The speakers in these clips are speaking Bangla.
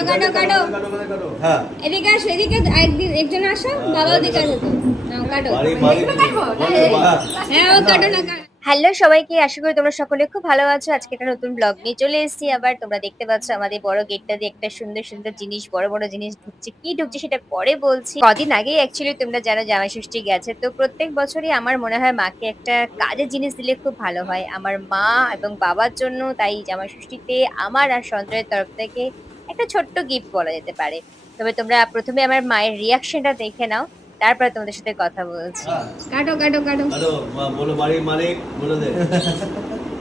কাটো কাটো হ্যাঁ। এদিকে আসো এদিকে একদিন একজন আসো বাবা ওদিকে আসো। কাটো। বাড়ি বাড়ি হ্যাঁ। হ্যাঁ ও কাটো না কাটো। হ্যালো সবাইকে আশা করি তোমরা সকলে খুব ভালো আছো। আজকে একটা নতুন ব্লগ নিয়ে চলে এসেছি আবার। তোমরা দেখতে পাচ্ছ আমাদের বড় গেটটা দিয়ে একটা সুন্দর সুন্দর জিনিস বড় বড় জিনিস ঢুকছে। কি ঢুকছে সেটা পরে বলছি। কদিন আগেই অ্যাকচুয়ালি তোমরা জানো জামাই ষষ্ঠী গেছে তো প্রত্যেক বছরই আমার মনে হয় মাকে একটা কাজের জিনিস দিলে খুব ভালো হয়। আমার মা এবং বাবার জন্য তাই জামাই ষষ্ঠীতে আমার আর সঞ্জয়ের তরফ থেকে একটা ছোট্ট গিফট বলা যেতে পারে। তবে তোমরা প্রথমে আমার মায়ের রিয়াকশনটা দেখে নাও তারপরে তোমাদের সাথে কথা বলছি। কাটো কাটো কাটো। হ্যালো মা, বলো বাড়ির মালিক বলে দে।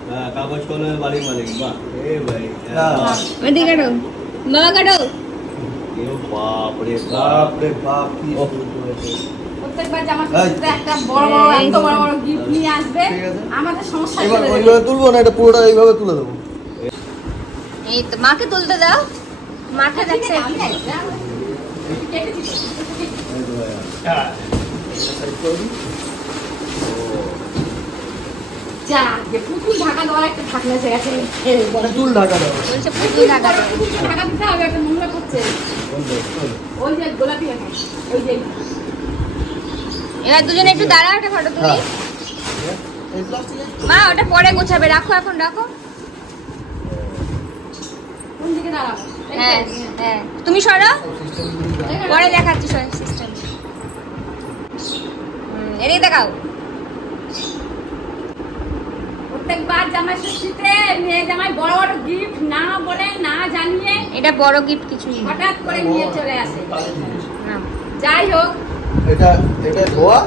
হ্যাঁ কাগজ কলমের বাড়ির মালিক বাহ এ ভাই হ্যাঁ। ওদিকে কাটো। বাবা কাটো। এ বাপ রে বাপ। বাপরে বাপ কি প্রত্যেকবার জামা একটা বড় বড় এত বড় বড় গিফট নিয়ে আসবে আমাদের সমস্যা এবার ওইভাবে তুলবো না এটা পুরোটা এইভাবে তুলে দেবো। এই তো মাকে তুলতে দাও। মাকে দেখছে পুতুল ঢাকা দেওয়ার একটা ঢাকনা ঢাকা দেবো পুতুল ঢাকা পুতুল ঢাকা দিতে হবে, একটা নোংরা করছে। ওই যে গোলাপি ওই যে। এবার দুজনে একটু দাঁড়াও একটা ফটো তুলি। মা ওটা পরে গোছাবে। রাখো এখন রাখো। কোন দিকে দাঁড়াবো? হ্যাঁ হ্যাঁ। তুমি সরো। পরে দেখাচ্ছি সিস্টেম এদিকে দেখাও। প্রত্যেকবার জামাই ষষ্ঠীতে মেয়ে জামাই বড় বড় গিফট না বলে না জানিয়ে এটা বড় গিফট কিছুই হঠাৎ করে নিয়ে চলে আসে। না। যাই হোক। এটা এটা ধোয়া?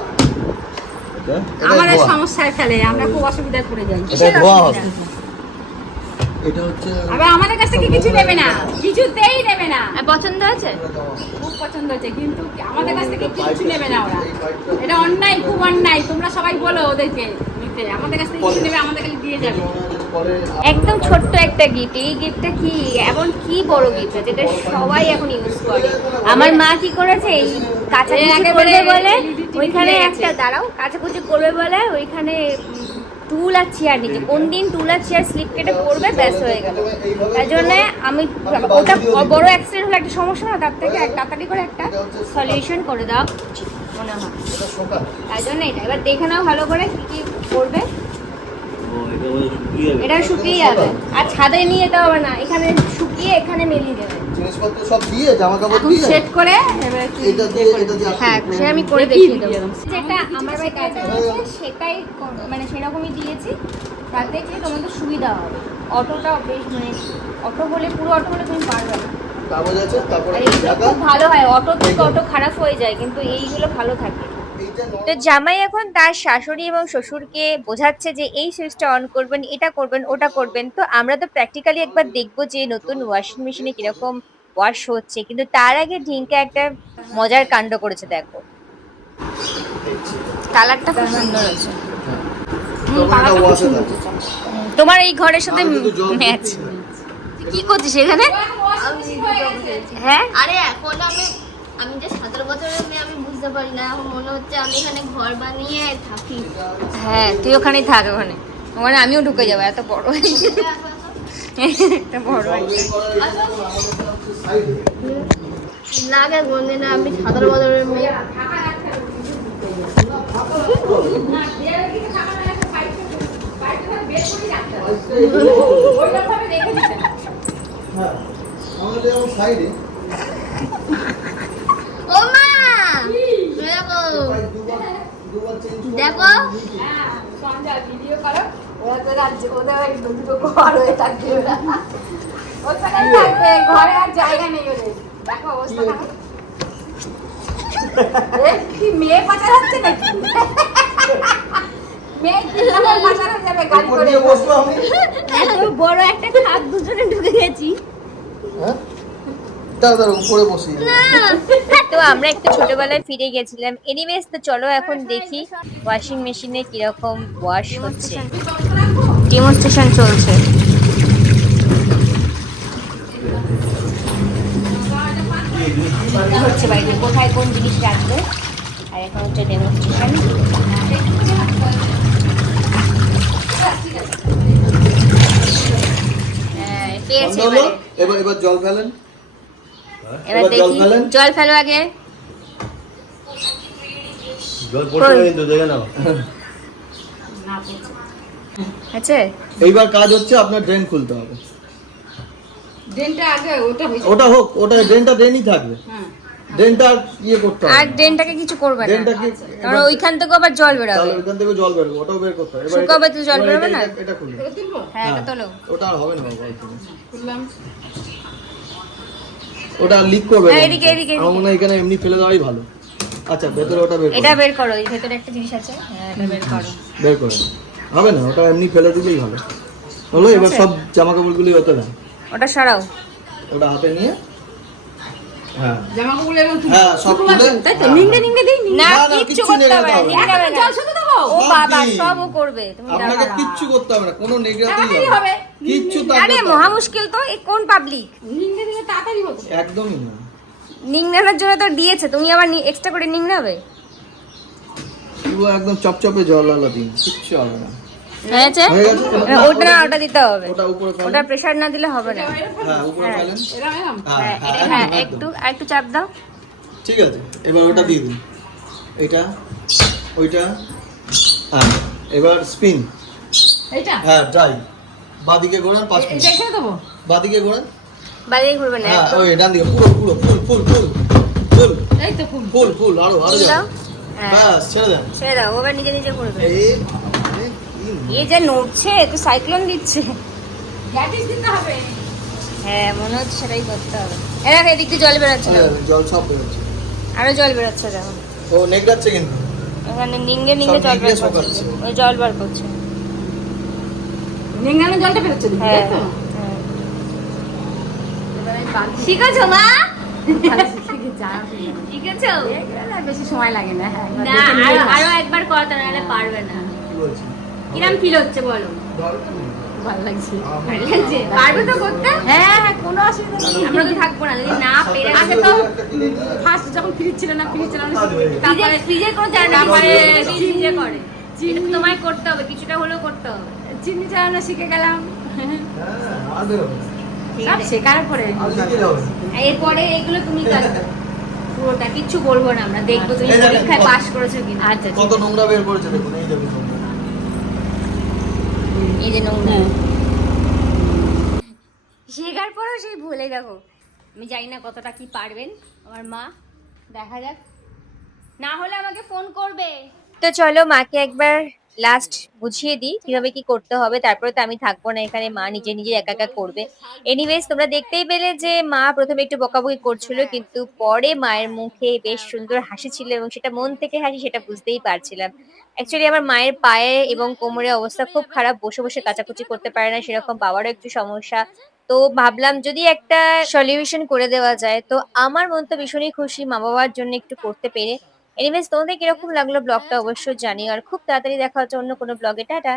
এটা? এটা আমাদের সমস্যায় ফেলে আমরা খুব অসুবিধায় পড়ে যাই। ধোয়া এটা হচ্ছে আবার আমাদের কাছ থেকে কিছু নেবে না। কিছুতেই নেবে না। আর পছন্দ আছে খুব পছন্দ হচ্ছে কিন্তু আমাদের কাছ থেকে কিছু নেবে না ওরা। এটা অন্যায় খুব অন্যায়। তোমরা সবাই বলো ওদেরকে নিতে। আমাদের কাছ থেকে কিছু নেবে আমাদের কাছে দিয়ে যাবে। একদম ছোট্ট একটা গিফট এই গিফটটা কি? এমন কি বড় গিফট যেটা সবাই এখন ইউজ করে? আমার মা কি করেছে? এই একেবারে করবে বলে ওইখানে একটা। দাঁড়াও কাঁচাকুচি করবে বলে ওইখানে টুল আর চেয়ার নিচে কোন দিন টুল আর চেয়ার স্লিপ কেটে পড়বে ব্যাস হয়ে গেল। তার জন্যে আমি ওটা বড় অ্যাক্সিডেন্ট হলে একটা সমস্যা না তার থেকে তাড়াতাড়ি করে একটা সলিউশন করে দেওয়া উচিত মনে হয়। তার তাই জন্য এটা। এবার দেখে নাও ভালো করে কী কী করবে। এটা শুকিয়ে যাবে। যাবে আর ছাদে নিয়ে যেতে হবে না এখানে শুকিয়ে এখানে মেলিয়ে দেবে। জিনিসপত্র সব দিয়ে জামা কাপড় দিয়ে সেট করে এবারে কি এটা দিয়ে এটা দিয়ে হ্যাঁ সে আমি করে দেখিয়ে দেখিয়ে দিই দেবো। এরকম। যেটা আমার বাড়িতে আছে সেটাই মানে সেরকমই দিয়েছি। তাতে কি তোমাদের সুবিধা হবে। অটোটা বেশ মানে অটো হলে পুরো অটো হলে তুমি পারবে না। কাগজ আছে তারপরে আর এইগুলো ঢাকা খুব ভালো হয়। অটো থেকে অটো খারাপ হয়ে যায় কিন্তু এইগুলো ভালো থাকে। তো জামাই এখন তার শাশুড়ি এবং শ্বশুরকে বোঝাচ্ছে যে এই সুইচটা অন করবেন এটা করবেন ওটা করবেন। তো আমরা তো প্র্যাকটিক্যালি একবার দেখব যে নতুন ওয়াশিং মেশিনে কীরকম ওয়াশ হচ্ছে। কিন্তু তার আগে ঢিঙ্কা একটা মজার কাণ্ড করেছে দেখো। কালারটা খুব সুন্দর হয়েছে। থাকে তোমার এই ঘরের সাথে ম্যাচ কি করছিস এখানে? হ্যাঁ? আরে এখন আমি আমি যে সতেরো বছরের মেয়ে আমি বুঝতে পারি না। এখন মনে হচ্ছে আমি এখানে ঘর বানিয়ে থাকি। হ্যাঁ তুই ওখানেই থাক ওখানে। ওখানে আমিও ঢুকে যাব এত বড় একটা বড় একটা। লাগে কোনদিন আমি সতেরো বছরের মেয়ে। হ্যাঁ আমাদের যেমন সাইডে ও মা দেখো প্রায় দুবার দুবার চেঞ্জ দেখো। ভিডিও করো ওরা তো রাজ্যে ওদের দুটো ঘর হয়ে থাকবে ওরা ওখানেই থাকবে ঘরে আর জায়গা নেই ওদের দেখো অবস্থা কি মেয়ে পাচার হচ্ছে নাকি বড় একটা খাট দুজনে ঢুকে গেছি। হ্যাঁ? দাঁড়া উপরে বসি। তো আমরা একটু ছোটবেলায় ফিরে গেছিলাম। এনিওয়েজ তো চলো এখন দেখি ওয়াশিং মেশিনে কীরকম ওয়াশ হচ্ছে। ডেমনস্ট্রেশন চলছে। হচ্ছে বাড়িতে। কোথায় কোন জিনিস রাখবে? আর এখন হচ্ছে ডেমনস্ট্রেশন হ্যাঁ এবার জল ফেলেন। এবার এবার দেখি জল ফেলো আগে। জল পড়ছে কিন্তু দেখে নাও। আছে? এইবার কাজ হচ্ছে আপনার ড্রেন খুলতে হবে। ড্রেনটা আগে ওটা হয়েছে। ওটা হোক ওটা ড্রেনটা ড্রেনই থাকবে। হ্যাঁ ড্রেনটা ইয়ে করতে আর ড্রেনটাকে কিছু করবে না। ড্রেনটা কি কারণ ওইখান থেকে আবার জল বেরোবে। তাহলে ওইখান থেকে জল বেরোবে ওটাও বের করতে হবে। শুকাবে তো জল এবার বেরোবে না? এটা- এটা খুলবে হ্যাঁ এটা তোলো। ওটা আর হবে না বাবা ওইখানে। ওটা লিক করবে হ্যাঁ, না। এদিকে, এদিকে, আমার মনে হয় এখানে এমনি ফেলে দেওয়াই ভালো। আচ্ছা ভেতরে ওটা বের এটা বের করো এই ভেতরে একটা জিনিস আছে। হ্যাঁ এটা বের করো। বের করে। হবে না ওটা এমনি ফেলে দিলেই ভালো। হলো এবার সব জামা কাপড়গুলি ওতে দেন ওটা সরাও। ওটা হাতে নিয়ে। হ্যাঁ। জামা কাপড় এরকম হ্যাঁ সব তুলে তাই তো? নিংড়ে। নিংড়ে দিই না কিচ্ছু করতে নেড়ে হবে না। দাও। জল শুধু ও সব বাবা সব ও করবে। তুমি আপনাকে কিচ্ছু করতে হবে না কোনো নেগড়াতেই হবে হবে। কিচ্ছু আরে মহা মুশকিল তো এই কোন পাবলিক নিংড়ে দিলে তাড়াতাড়ি হচ্ছে একদমই না। নিংড়ানোর জন্য তো দিয়েছে তুমি আবার এক্সট্রা করে নিংড়াবে? পুরো একদম চপচপে জল আলা দিন কিচ্ছু হবে না। হয়েছে? ওটা না ওটা দিতে হবে। ওটা উপরে প্রেসার না দিলে হবে না। হ্যাঁ হ্যাঁ। হ্যাঁ হ্যাঁ একটু। একটু চাপ দাও। ঠিক আছে এবার ওটা দিয়ে দিন। এটা ওইটা হ্যাঁ এবার স্পিন এইটা? হ্যাঁ ড্রাই বাদিকে ঘোরান পাঁচ এটা মিনিট এখানে দেবো? বাদিকে ঘোরান। বাইরে ঘুরবে না হ্যাঁ ওই ডান দিকে পুরো পুরো ফুল ফুল ফুল ফুল। এই তো ফুল। ফুল ফুল আরও আরও দাও। হ্যাঁ। ব্যাস ছেড়ে দেন। ছেড়ে দাও ও এবার নিজে নিজে ঘুরবে। এই মানে এই যে নড়ছে তো সাইক্লোন দিচ্ছে। গ্যাটিস দিতে হবে। হ্যাঁ মনে হচ্ছে সেটাই করতে হবে। এরা এদিক দিয়ে জল বেরোচ্ছে জল সব বেরোচ্ছে। আরও জল বেরোচ্ছে দেখো। ও নেগড়াচ্ছে কিন্তু। ওখানে নিঙ্গে নিঙ্গে জল বের করছে। ওই জল বার করছে। নিঙ্গানো জলটা বেরোচ্ছে হ্যাঁ হ্যাঁ। শিখেছো মা। শিখেছো? বেশি সময় লাগে না হ্যাঁ। না আরও একবার করতে নাহলে পারবে না। কিরম ফিল হচ্ছে বলো? ভালো লাগছে। ভালো লাগছে। পারবে তো করতে? হ্যাঁ হ্যাঁ কোনো অসুবিধা নেই। আমরা তো থাকব না যদি না পেরে আগে তো ফার্স্ট যখন ফ্রিজ ছিল না ফ্রিজ ছিল না ফ্রিজে ফ্রিজে কোনো জানা তারপরে ফ্রিজে করে। চিনি তোমায় করতে হবে কিছুটা হলেও করতে হবে। চিনি চালানো শিখে গেলাম। হ্যাঁ সব শেখার পরে। এরপরে এগুলো তুমি পুরোটা কিচ্ছু বলব না আমরা দেখব তুমি পরীক্ষায় পাশ করেছ কিনা। আচ্ছা কত নোংরা বের করেছে দেখুন এই দেখুন। এই যে নোংরা। হ্যাঁ। শেখার পরেও সেই ভুলে দেখো আমি জানি না কতটা কি পারবেন। আমার মা দেখা যাক। না হলে আমাকে ফোন করবে। তো চলো মাকে একবার লাস্ট বুঝিয়ে দিই কীভাবে কি করতে হবে, তারপরে তো আমি থাকব না এখানে, মা নিজে নিজে একা একা করবে। এনিওয়েজ তোমরা দেখতেই পেলে যে মা প্রথমে একটু বকাবকি করছিল, কিন্তু পরে মায়ের মুখে বেশ সুন্দর হাসি ছিল এবং সেটা মন থেকে হাসি সেটা বুঝতেই পারছিলাম। অ্যাকচুয়ালি আমার মায়ের পায়ে এবং কোমরের অবস্থা খুব খারাপ, বসে বসে কাচাকুচি করতে পারে না, সেরকম বাবারও একটু সমস্যা। তো ভাবলাম যদি একটা সলিউশন করে দেওয়া যায়, তো আমার মন তো ভীষণই খুশি মা বাবার জন্য একটু করতে পেরে। এনিওয়েজ তোমাদের কীরকম লাগল ব্লগটা অবশ্যই জানিও আর খুব তাড়াতাড়ি দেখা হচ্ছে অন্য কোনো ব্লগে। টাটা।